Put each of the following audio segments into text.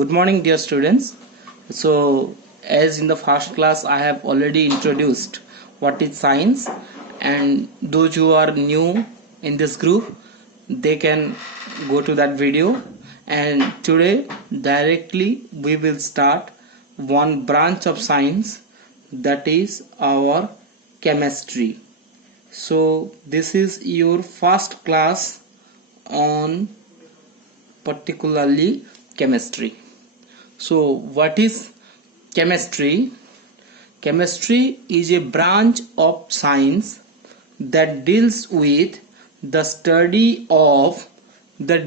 Good morning, dear students. So, as in the first class, I have already introduced what is science, and those who are new in this group, they can go to that video. And today, directly, we will start one branch of science, that is our chemistry. So, this is your first class on particularly chemistry. So, what is chemistry? Chemistry is a branch of science that deals with the study of the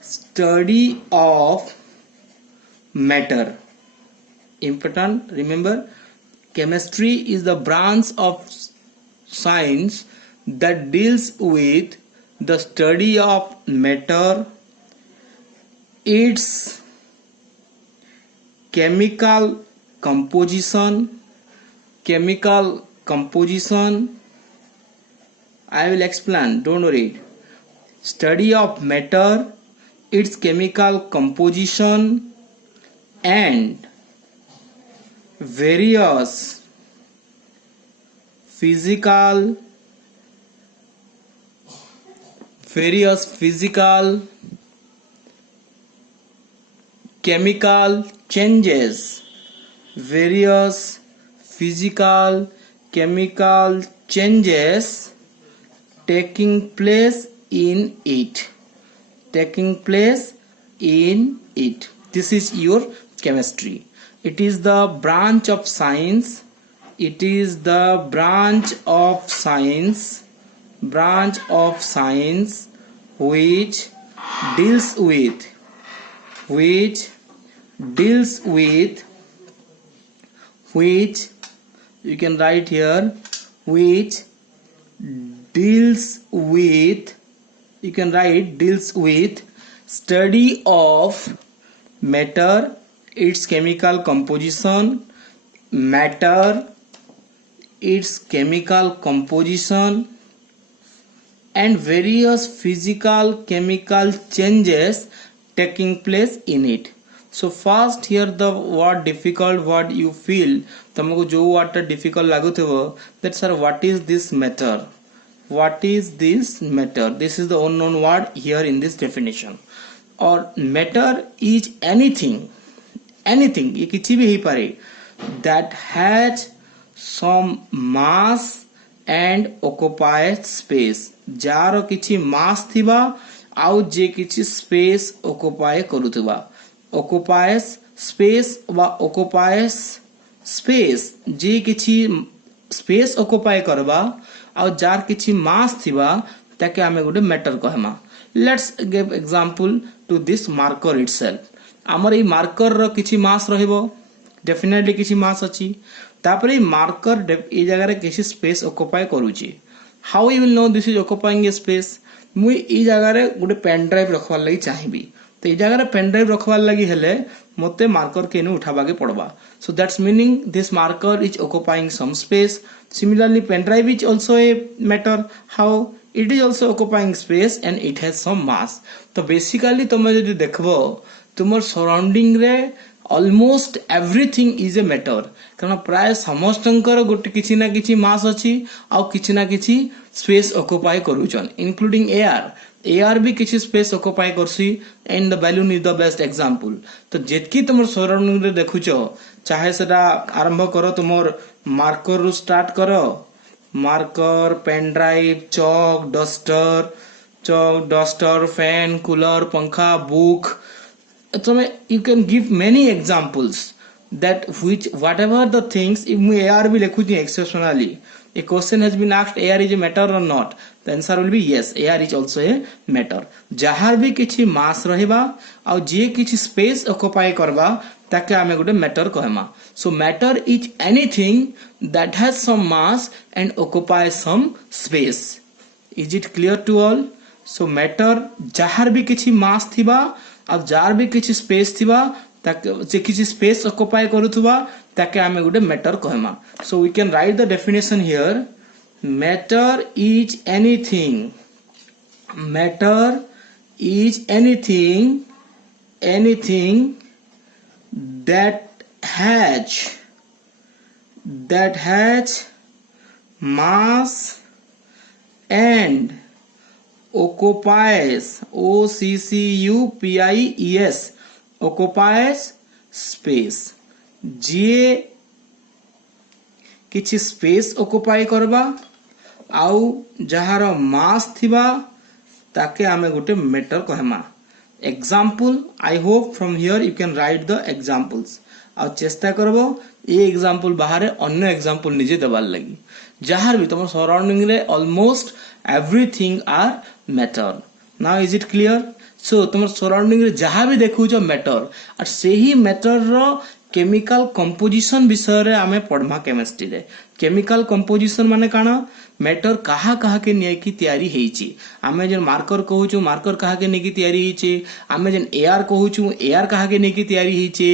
study of matter. Important, remember, chemistry is the branch of science that deals with the study of matter, its chemical composition. I will explain, don't worry. Study of matter, its chemical composition, and various physical, chemical changes, taking place in it. This is your chemistry. It is the branch of science. Which deals with you can write here, which deals with study of matter, its chemical composition, and various physical chemical changes taking place in it. So first, here the word difficult word you feel, तुमको जो word difficult लाଗୁଥିବ, that sir, what is this matter? This is the unknown word here in this definition. Or matter is anything ये किसी भी हो पारे, that has some mass and occupies space. Jar किसी mass थिबा आउ जे किसी space occupy करुथिबा. occupies space जे किसी space occupy करबा आउ जार किसी mass थिबा ताके आमे गोटे matter कहमा. Let's give example to this marker itself. आमर ई marker रो किसी mass रहिबो, definitely किसी mass अछि. तापरे marker ए जगह रे किसी space occupy करूची. How you will know this is occupying a space? मुई ई जगह रे गोटे पेन ड्राइव रखवार लगी चाहिबी. तो ई जगह रे पेन ड्राइव रखवार लगी हेले मते मार्कर केनु उठाबा के पड़बा. So that's meaning this marker is occupying some space. Similarly, pen drive is also a matter. How? It is also occupying space and it has some mass. तो basically तुम जो देखबो तुमर सराउंडिंग रे almost everything is a matter. कारण प्राय समस्तंकर गोटे किछि ना किछि मास अछि आ किछि ना किछि स्पेस ऑक्युपाई करूछन, इंक्लूडिंग एआर भी किछि स्पेस ऑक्युपाई करसी and the balloon is the best example. तो जेतकी तुमर सराउंडिंग रे देखुछो, चाहे सेटा आरंभ करो तुमर मार्कर रु स्टार्ट करो, marker, pen drive, chalk, duster, fan, cooler, पंखा, book. So you can give many examples that whatever the things, if we AR भी लिखुची exceptionally, a question has been asked, AR is a matter or not? The answer will be yes, AR is also a matter. जहाँ भी किसी mass रहेगा और जे किसी space occupy करवा ताके आमे गोटे matter कहमा. So matter is anything that has some mass and occupies some space. Is it clear to all? So matter जहाँ भी किसी mass थिबा अब जार भी किसी स्पेस थिबा ताके जे किसी स्पेस ऑक्युपाई करूथबा ताके आमे गोटे मैटर कहमा. So we can write the definition here. Matter is is anything that has mass and occupies occupies space जे किछि स्पेस ऑक्युपाई करबा आउ जहार मास थिबा ताके आमे गोटे मैटर कहमा example I hope from here you can write the examples आ चेष्टा करबो ए एग्जांपल बाहर अन्य एग्जांपल निजे देबार लागि जहार भी तुम सराउंडिंग रे almost everything are matter now is it clear so तुम सराउंडिंग रे जहां भी देखु जो मैटर और सेही मैटर रो केमिकल कंपोजिशन विषय रे आमे पढ़मा केमिस्ट्री रे केमिकल कंपोजिशन माने काना मैटर कहा कहा के नै की तैयारी हेची आमे जे मार्कर कहू छु मार्कर कहा के नै की तैयारी हेची आमे जे एयर कहू छु एयर कहा के नै की तैयारी हेची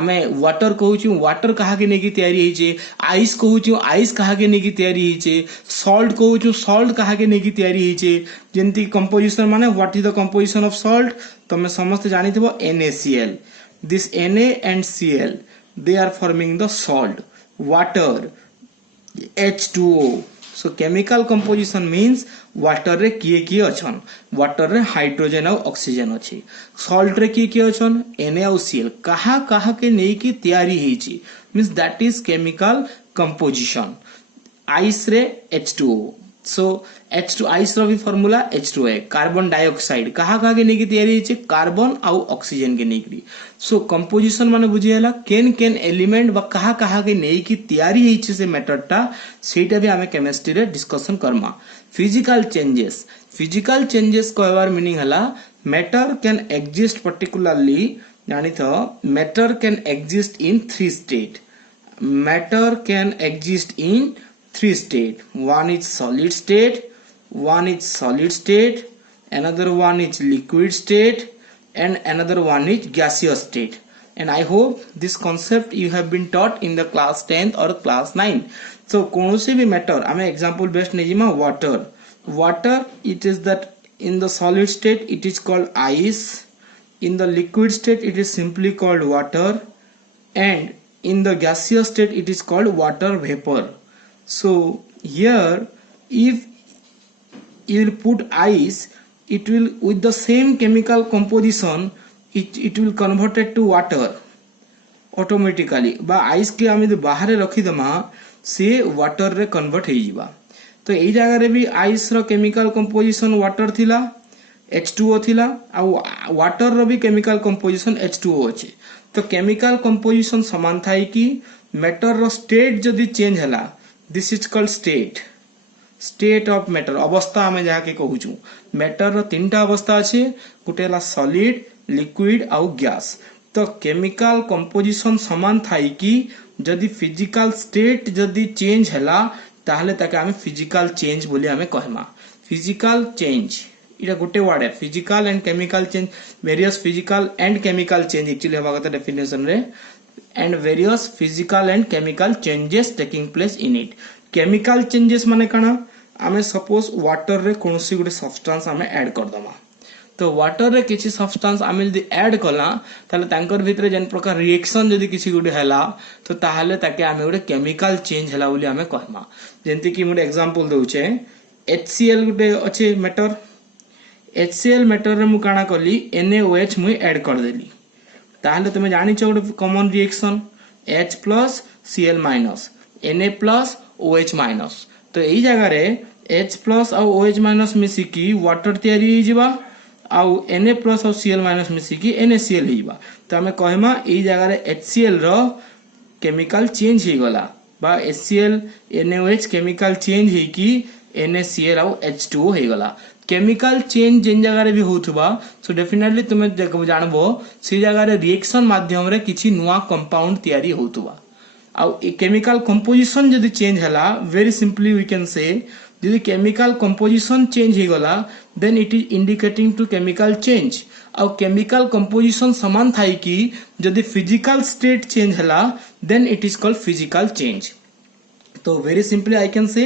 आमे वाटर कहू छु वाटर कहा के नै की तैयारी हेची आइस कहू छु आइस कहा के नै की तैयारी हेची सॉल्ट कहू छु सॉल्ट कहा के नै की तैयारी हेची जेंति कंपोजिशन माने what is the composition of salt तमे समस्त जानिथिबो NaCl this Na and Cl they are forming the salt water H2O so chemical composition means water रे किए अछन water रे हाइड्रोजन और ऑक्सीजन अछि salt रे किए अछन Na और Cl कहा कहा के नै की तैयारी हेची means that is chemical composition ice रे H2O so H2 ice रो भी फार्मूला H2O है कार्बन डाइऑक्साइड कहा कहा के नै की तैयारी हेची कार्बन और ऑक्सीजन के नै की सो कंपोजिशन माने बुझी हला केन केन एलिमेंट बा कहा कहा के नै की तैयारी हेची से मैटरटा सेटा भी हमें केमिस्ट्री रे डिस्कशन करमा फिजिकल चेंजेस कहवार मीनिंग हला मैटर कैन एग्जिस्ट पर्टिकुलरली जानि तो matter can exist in three state matter can exist in three state one is solid state another one is liquid state and another one is gaseous state and I hope this concept you have been taught in the class 10th or class 9 so कोनोसी भी matter हमें example best नेजिमा water it is that in the solid state it is called ice in the liquid state it is simply called water and in the gaseous state it is called water vapor so here if you will put ice it will with the same chemical composition it will converted to water automatically बा ice के आमे बाहर रखी दमा से water रे convert हे जिबा तो एई जगह रे भी ice रो chemical composition water थिला H2O थिला आ water रो भी chemical composition H2O अछि तो chemical composition समान थाई कि matter रो state जदी change हला this is called state of matter अवस्था हमें जहा के कहू छु मैटर रो तीनटा अवस्था अछि गुटे हला सॉलिड लिक्विड आउ गैस तो केमिकल कंपोजिशन समान थाई कि जदी फिजिकल स्टेट जदी चेंज हला ताहले ताके हमें फिजिकल चेंज बोली हमें कहमा फिजिकल चेंज इटा गुटे वर्ड है physical and chemical change various physical and chemical change actually हवा कथा डेफिनेशन रे and various physical and chemical changes taking place in it chemical changes माने काना आमे सपोज वाटर रे कोनोसी गुटे सब्सटेंस आमे ऐड कर दमा तो वाटर रे किछि सब्सटेंस आमे यदि ऐड कला ताले तांकर भितरे जन प्रकार रिएक्शन यदि किछि गुटे हला तो ताहाले ताके आमे गुटे केमिकल चेंज हला बोली आमे कहमा जेंति कि मोर एग्जांपल दउचे HCl गुटे अछि मैटर HCl मैटर रे मु काना कली NaOH मु ऐड कर देली ताहले तुम जानी गोटे common reaction H plus Cl minus Na plus OH minus तो यही जगह रे H प्लस और OH माइनस मिसिकी वाटर तैयारी हो जिबा आउ Na प्लस और Cl माइनस मिसिकी NaCl होइबा तो हमें कहमा एई जगह रे HCl रो केमिकल चेंज हे गला बा HCl NaOH केमिकल चेंज हे कि NaCl और H2O हे गला केमिकल चेंज जिन जगह रे भी होथबा सो डेफिनेटली तुमे जानबो से जगह रे रिएक्शन माध्यम रे किछि नुवा कंपाउंड तैयारी होथबा आ केमिकल कंपोजिशन जदी चेंज हला very simply we can say जदी केमिकल कंपोजिशन चेंज हे गला then it is indicating to chemical change आ केमिकल कंपोजिशन समान थाई कि जदी फिजिकल स्टेट चेंज हला then it is called physical change तो very simply I can say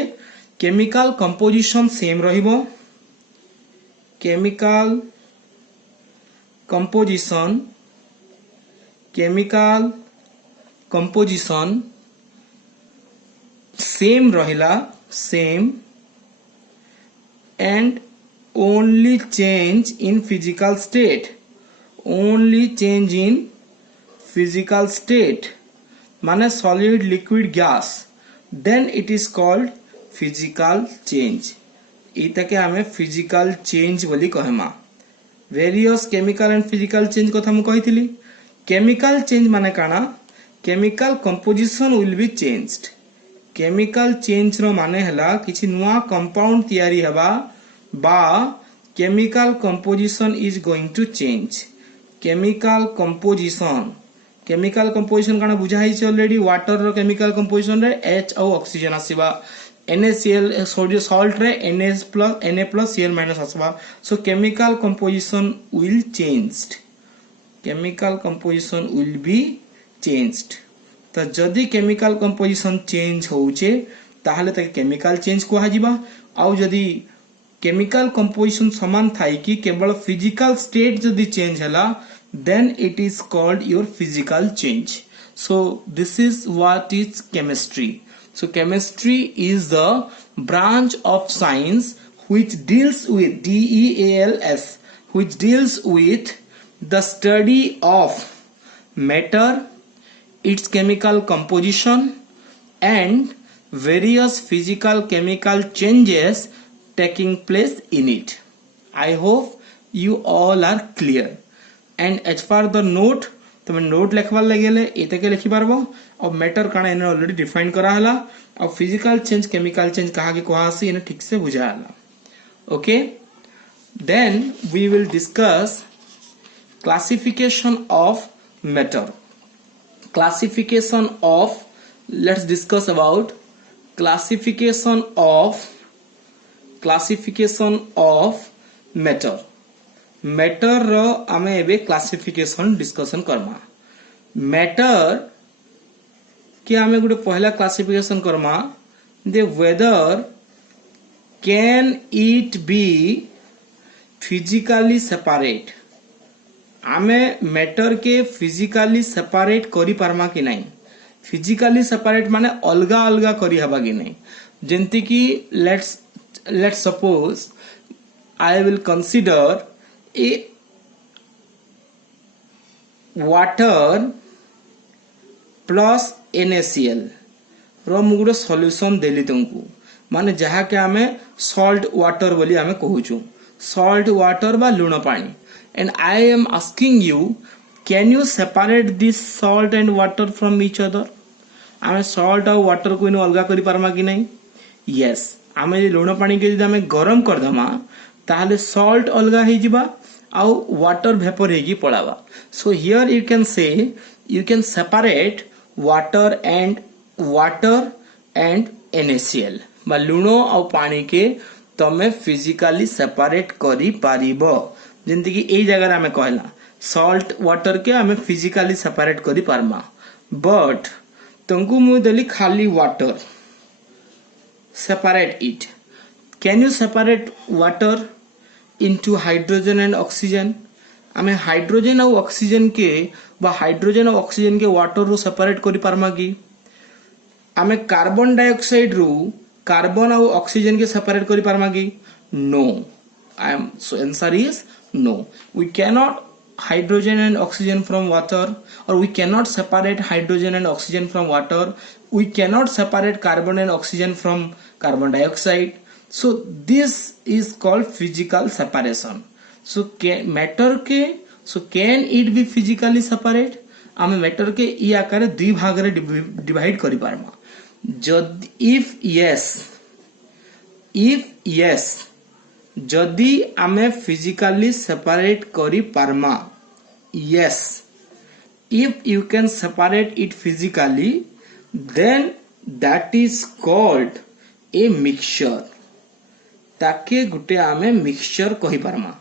chemical composition same रहिबो chemical composition same रहिला same and only change in physical state माने solid liquid gas then it is called physical change इतके हमें physical change बोली कहमा various chemical and physical change कथा मु कहितली chemical change माने काना chemical composition will be changed chemical change रो माने हला किछि नुवा compound तयारी हबा बा chemical composition is going to change chemical composition काना बुझाई छै ऑलरेडी वाटर रो chemical composition रे H और ऑक्सीजन आसीबा NaCl सोडियम सॉल्ट रे Na+Cl- आसीबा so chemical composition will be changed तो जदि chemical composition change होउचे ताहले त chemical change को हाजिबा आउ जदि chemical composition समान थाई कि केवल physical state जदि change हला then it is called your physical change so this is what is chemistry so chemistry is the branch of science which deals with DEALS which deals with the study of matter its chemical composition and various physical chemical changes taking place in it I hope you all are clear and as far the note तुम note लिखवार लगेले एतके लिखि पारबो और matter काना एने already define करा हला और physical change chemical change कहा के कोहासी एने ठीक से बुझा हला okay then we will discuss classification of matter let's discuss about classification of matter रो आमे एबे क्लासिफिकेशन डिस्कशन करमा मैटर के आमे गुटे पहला classification Karma they weather can it be physically separate आमे मैटर के फिजिकली सेपरेट करि पारमा कि नहीं फिजिकली सेपरेट माने अलगा अलगा करि हबा कि नहीं जेंति कि let's suppose I will consider a water plus NaCl रो मुगुडे सॉल्यूशन देली तुमको माने जहा के हमें सॉल्ट वाटर बोली हमें कहूछु सॉल्ट वाटर बा लूण पानी and I am asking you can you separate this salt and water from each other आमे सॉल्ट और वाटर को अलगा करि पारमा कि नहीं यस आमे लूण पानी के जदि हमें गरम कर दमा ताहले सॉल्ट अलगा हे जिबा आउ वाटर वेपर हेगी Padwa so here you can say you can separate water and NaCl बा लूण और पानी के तमे फिजिकली सेपरेट करि पारिबो जेंति कि एई जगह रे हमें कहला सॉल्ट वाटर के हमें फिजिकली सेपरेट करि पारमा बट तुमको मु देली खाली water separate it can you separate water into hydrogen and oxygen आमे हाइड्रोजन और ऑक्सीजन के बा हाइड्रोजन और ऑक्सीजन के वाटर रो सेपरेट करि पारमा कि आमे कार्बन डाइऑक्साइड रो कार्बन और ऑक्सीजन के सेपरेट करि पारमा कि no so answer is no we cannot hydrogen and oxygen from water or we cannot separate hydrogen and oxygen from water we cannot separate carbon and oxygen from carbon dioxide so this is called physical separation so matter के so can it be physically separate आमे matter के ई आकार दुई भाग रे divide करि पारमा जद if yes जदि आमे फिजिकली सेपरेट करि पारमा yes if you can separate it physically then that is called a mixture ताके गुटे आमे मिक्सचर कहि पारमा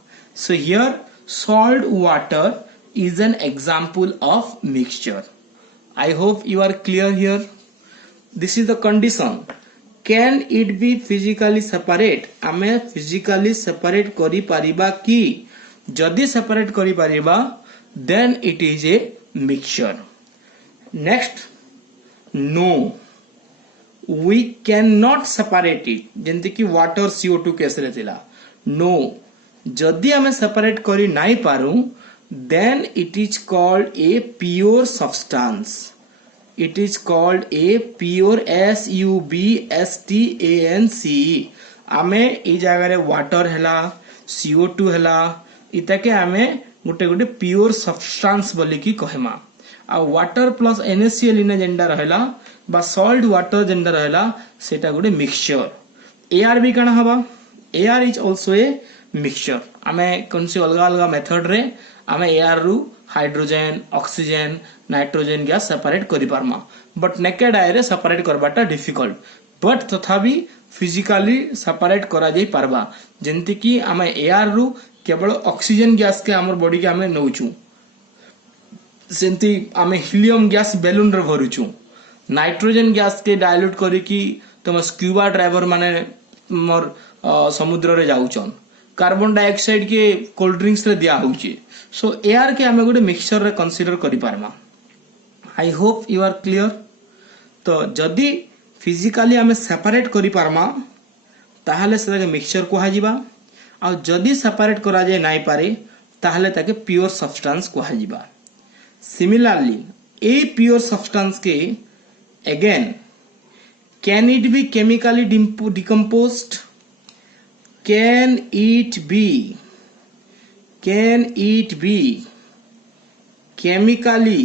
so here salt water is an example of mixture I hope you are clear here this is the condition can it be physically separate आमे physically separate करि पारिबा कि जदि separate करि परिबा then it is a mixture. Next, no we can not separate it, जेंति कि water CO2 case रे थिला। नो जदि आमे सेपरेट करि नाइ पारू then it is called a pure substance. It is called a pure SUBSTANCE। आमे ई जगह रे वाटर हैला CO2 हैला इताके आमे गोटे गोटे प्योर सब्सटेंस बोली की कहमा। आ वाटर प्लस NaCl इन जेंडा रहला बा सॉल्ट वाटर जेंडा रहला सेटा गोटे मिक्सचर। एआर भी कण हबा, AR is also a mixture. आमे कोनसी अलगा अलगा मेथड रे आमे एआर रु hydrogen, oxygen, nitrogen gas separate करि पारमा, बट नेकेड आई रे सेपरेट करबाटा डिफिकल्ट। बट तथापि फिजिकली सेपरेट करा जाई पारबा। जेंति कि आमे एआर रु केवल ऑक्सीजन गैस के हमर बॉडी के आमे नउचू, सेंति आमे हीलियम गैस बैलून रे भरुचू, नाइट्रोजन गैस के डाइल्यूट करी कि तुम स्क्यूबा ड्राइवर माने मोर समुद्र रे जाउचन, कार्बन डाइऑक्साइड के कोल्ड ड्रिंक्स रे दिया होउची। सो एआर के आमे गोटे मिक्सचर रे कंसीडर करि पारमा। I hope you are clear. तो जदि फिजिकली आमे सेपरेट करि पारमा ताहले से मिक्सचर कहा जिबा, आ जदि सेपरेट करा जाय नाइ पारे ताहले ताके प्योर सब्सटेंस कहा जिबा। सिमिलरली ए प्योर सब्सटेंस के again can it be chemically decomposed? Can it be chemically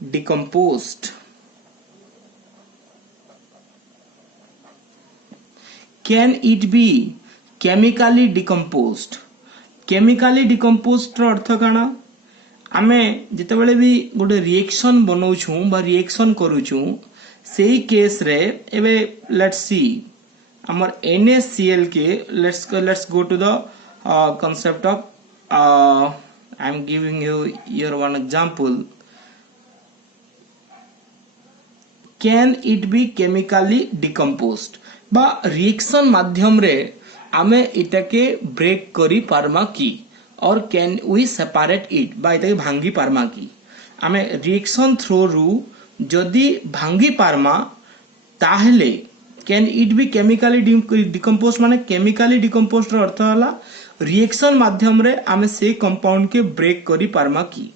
decomposed? Can it be chemically decomposed? Chemically decomposed रो अर्थ काना? आमे जितेबेले भी गोटे रिएक्शन बनाउछु बा रिएक्शन करूछु सेही केस रे एबे लेट्स सी our NaCl के let's go to the concept of I am giving you here one example. Can it be chemically decomposed? बा रिएक्शन माध्यम रे आमे इटाके ब्रेक करी पारमा की, और कैन वी सेपरेट इट बा इटाके भांगी पारमा की? आमे रिएक्शन थ्रू रु जदि भांगी पारमा ताहले can it be chemically decompose? माने केमिकली डिकम्पोज रो अर्थ होला रिएक्शन माध्यम रे आमे से कंपाउंड के ब्रेक करी पारमा की?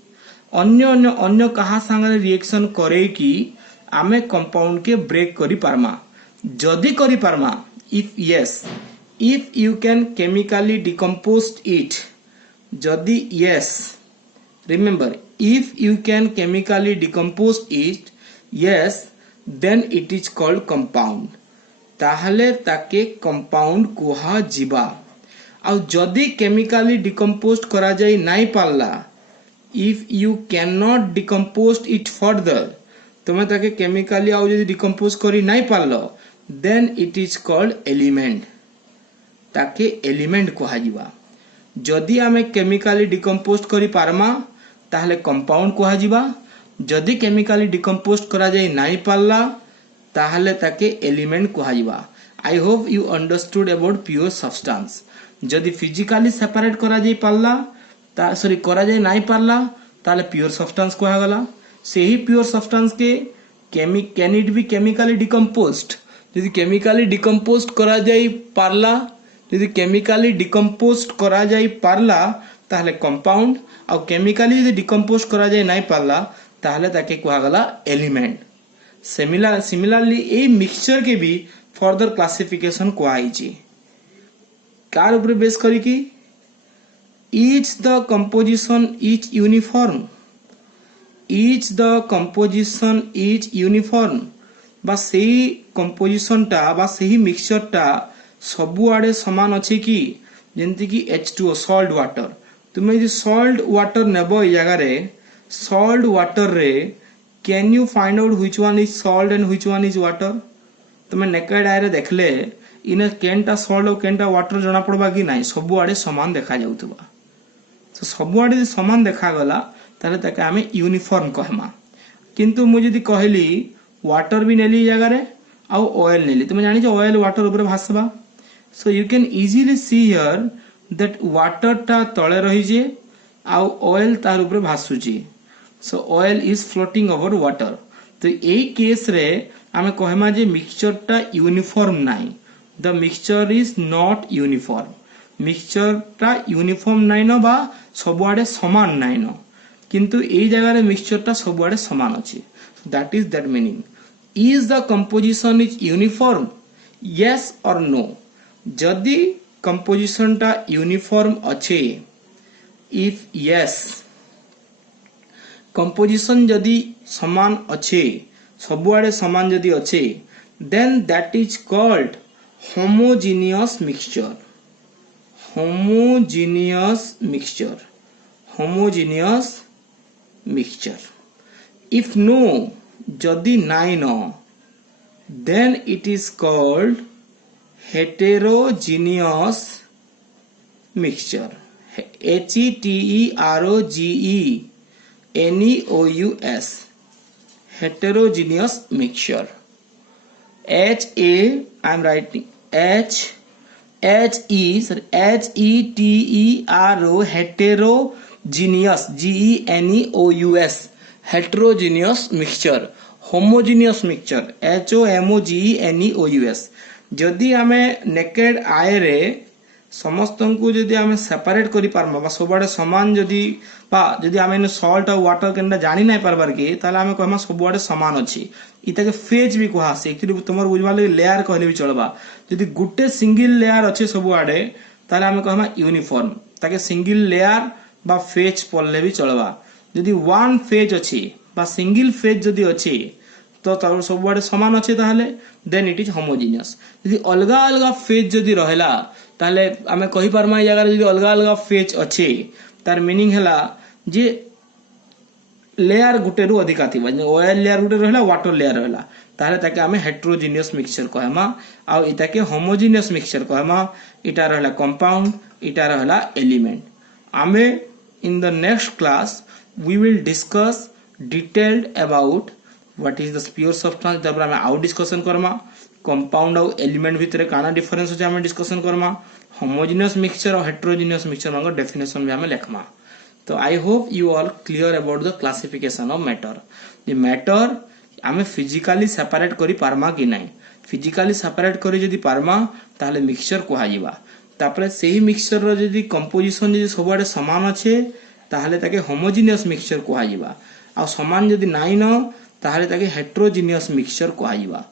अन्य अन्य अन्य कहा संगे रिएक्शन करे कि आमे कंपाउंड के ब्रेक करी पारमा? जदि करी पारमा, if yes, if you can chemically decompose it, जदि yes, remember if you can chemically decompose it, yes, then it is called compound. ताहले ताके कंपाउंड कुहा जिबा। आ जदि केमिकली डिकम्पोज करा जाई नाइ पारला, if you can not decompose it further, तुमे ताके केमिकली आ जदि डिकम्पोज करी नाइ पारलो then it is called element. ताके एलिमेंट कुहा जिबा। जदि आमे केमिकली डिकम्पोज करी पारमा ताहले कंपाउंड कुहा जिबा। जदि केमिकली डिकम्पोज करा जाई नाइ पारला ताहले ताके एलिमेंट कहा जिबा। आई hope you understood about pure substance. जदि फिजिकली सेपरेट करा जाई पारला सॉरी करा जाई नाइ पारला ताहले प्योर सब्सटेंस कहा गला। सेही प्योर सब्सटेंस के can it be chemically decomposed? जदि केमिकली डिकम्पोज्ड करा जाई पारला, जदि केमिकली डिकम्पोज्ड करा जाई पारला ताहले कंपाउंड, और केमिकली जदि डिकम्पोज करा जाई नाइ पारला ताहले ताके कहा गला एलिमेंट। सिमिलरली ए मिक्सचर के भी फर्दर क्लासिफिकेशन कुआईची कार ऊपर बेस करी कि etch the composition is uniform, etch the composition is uniform, बा सेही कंपोजिशन टा बा सेही मिक्सचर टा सबु आडे समान अछि कि? जेंति कि H2O सॉल्ट वाटर, तुमे जे सॉल्ट वाटर नेबो ए जगह रे सॉल्ट वाटर रे can you find out which one is salt and which one is water? तुमे नेकेड आई रे देखले इने केनटा सॉल्ट और केनटा वाटर जना पड़बा कि नाही? सबु आडे समान देखा जाउतबा। तो सबु आडे समान देखा गला ताले ताके आमे यूनिफॉर्म कहमा। किंतु मु जदी कहली वाटर भी नेली जगह रे आ ऑयल नेली, तुमे जानि जे ऑयल वाटर ऊपर भासबा। So you can easily see here that water टा तले रही जे आउ ऑयल तार ऊपर भासुची so oil is floating over water तो यही केस रे आमे कहमा जे मिक्सचर टा यूनिफॉर्म नाही the mixture is not uniform mixture टा यूनिफॉर्म नाही न बा सबुआडे समान नाही न किंतु एई जगह रे मिक्सचर टा सबुआडे समान अछि that is that meaning is the composition is uniform yes और नो जदि कंपोजिशन टा यूनिफॉर्म अच्छे इफ यस कंपोजिशन जदि समान अच्छे सबुआडे समान जदि अच्छे then that is called homogeneous mixture homogeneous mixture homogeneous mixture if no जदि नाइ न then it is called heterogeneous mixture heterogeneous heterogeneous mixture I am writing hetero heterogeneous geneous heterogeneous mixture homogeneous mixture HOMOGENEOUS जदि आमे naked आय रे समस्त को जदि आमे सेपरेट करि पारमा बा सबआडे समान जदि आमे सॉल्ट और वाटर केनडा जानि नै परबार के ताले आमे कहमा सबआडे समान अछि इता के फेज भी कहा से एक्चुअली तुमर बुझबा ले लेयर कहले भी चलबा जदि गुटे सिंगल लेयर अछि सबआडे ताले आमे कहमा यूनिफॉर्म ताके सिंगल लेयर बा फेज पल्ले भी चलबा जदि वन फेज अछि बा सिंगल फेज जदि अछि तो तार सबआडे समान अछि ताहले देन इट इज होमोजीनियस जदि अलगा अलगा फेज जदि रहला ताहले आमे कहि पारमा ए जगह जदि अलगा अलगा फेज अछि तार मीनिंग हला जे लेयर गुटे रु अधिका थिबा ऑयल लेयर गुटे रहला वाटर लेयर रहला ताहले ताके आमे हेटेरोजीनियस मिक्सचर कहमा आ इता के होमोजीनियस मिक्सचर कहमा इटा रहला कंपाउंड इटा रहला एलिमेंट आमे इन the next class we will discuss detailed about what is the pure substance जब हमें आउट डिस्कशन करमा कंपाउंड और एलिमेंट भितर काना डिफरेंस होचे हमें डिस्कशन करमा होमोजेनियस मिक्सचर और हेटेरोजेनियस मिक्सचर मांगो डेफिनेशन भी हमें लिखमा तो आई hope you all clear about the classification of matter the matter हमें फिजिकली सेपरेट करि पारमा कि नाही फिजिकली सेपरेट करि जदि पारमा ताले मिक्सचर कोहा जिबा तापरे सेही मिक्सचर रो जदि कंपोजिशन जदि सबआडे समान अछि ताहले ताके होमोजीनियस मिक्सचर कोहा जिबा आ समान जदि नाइ न ताहले ताके हेटेरोजीनियस मिक्सचर कोहा जिबा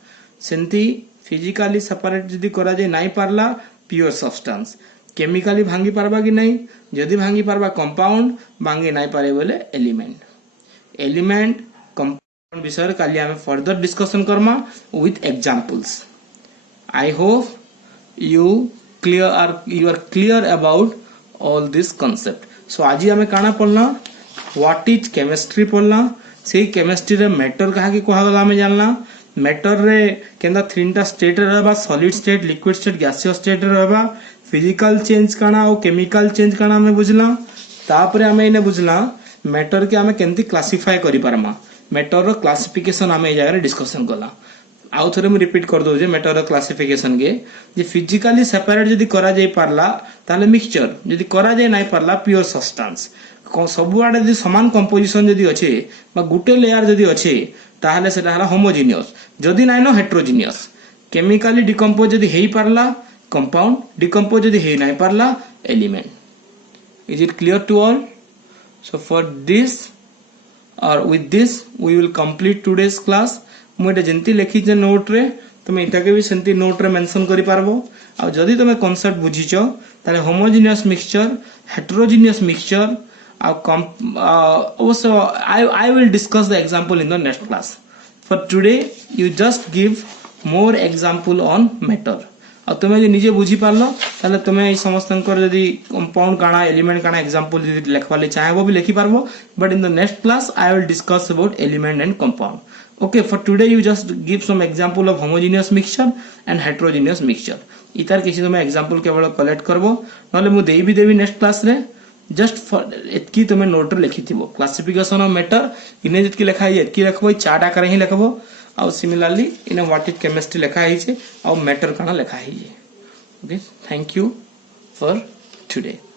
सेंती फिजिकली सेपरेट जदि करा जे नाइ पारला प्योर सब्सटेंस केमिकली भांगी पारबा कि नाही जदि भांगी पारबा कंपाउंड भांगी नाइ पारे बोले एलिमेंट कंपाउंड विषय काली हमें further discussion Karma with examples I hope you are clear about all this concept सो आज आमे काना पढ़ला व्हाट इज केमिस्ट्री पढ़ला से केमिस्ट्री रे मैटर कहा कि कहा गला हमें जानला मैटर रे केंदा तीनटा स्टेट रहबा solid state liquid state gaseous state रहबा फिजिकल चेंज काना और केमिकल चेंज काना हमें बुझला तापरे हमें इने बुझला मैटर के हमें केंती क्लासिफाई करि पारमा मैटर रो क्लासिफिकेशन हमें ए जगह रे डिस्कशन कला आउ थरे मु रिपीट कर दो जे मैटर रो क्लासिफिकेशन के जे फिजिकली सेपरेट जदी करा जाय पारला ताले मिक्सचर जदी करा जाय नाइ पारला प्योर सब्सटेंस सबुआडे जदी समान कंपोजिशन जदी अछि बा गुटे लेयर जदी अछि ताहले सेटा हला होमोजीनियस जदी नाइ न हेटेरोजीनियस केमिकली डिकम्पोज जदी हेई पारला कंपाउंड डिकम्पोज जदी हेई नाइ पारला element is it clear to all so for this और with this we will complete today's class मुझे जंती लिखी जे नोट रे तुम इटा के भी सेंती नोट रे मेंशन करि पारबो आ जदी तुम कांसेप्ट बुझिचो ताले homogeneous mixture heterogeneous mixture also I will discuss the example in the next class for today you just give more example on matter आ तुमे जे निजे बुझी पारलो ताले तुमे ई समस्तनकर जदी कंपाउंड काना एलिमेंट काना एग्जांपल जदी लिखवाले चाहेबो भी लिखि पारबो but in the next class I will discuss about element and compound okay for today you just give some example of homogeneous mixture and heterogeneous mixture इतार किसी तुमे एग्जांपल केवल कलेक्ट करबो नले मु देई भी देबी नेक्स्ट क्लास रे जस्ट फॉर एतकी तुमे नोट रे लिखिथिबो क्लासिफिकेशन ऑफ मैटर इने जतकी लिखा है एतकी लिखबो चार्ट आकार ही लिखबो आ सिमिलरली इने व्हाट इज केमिस्ट्री लिखा है छे आ मैटर काना लिखा है okay thank you for today.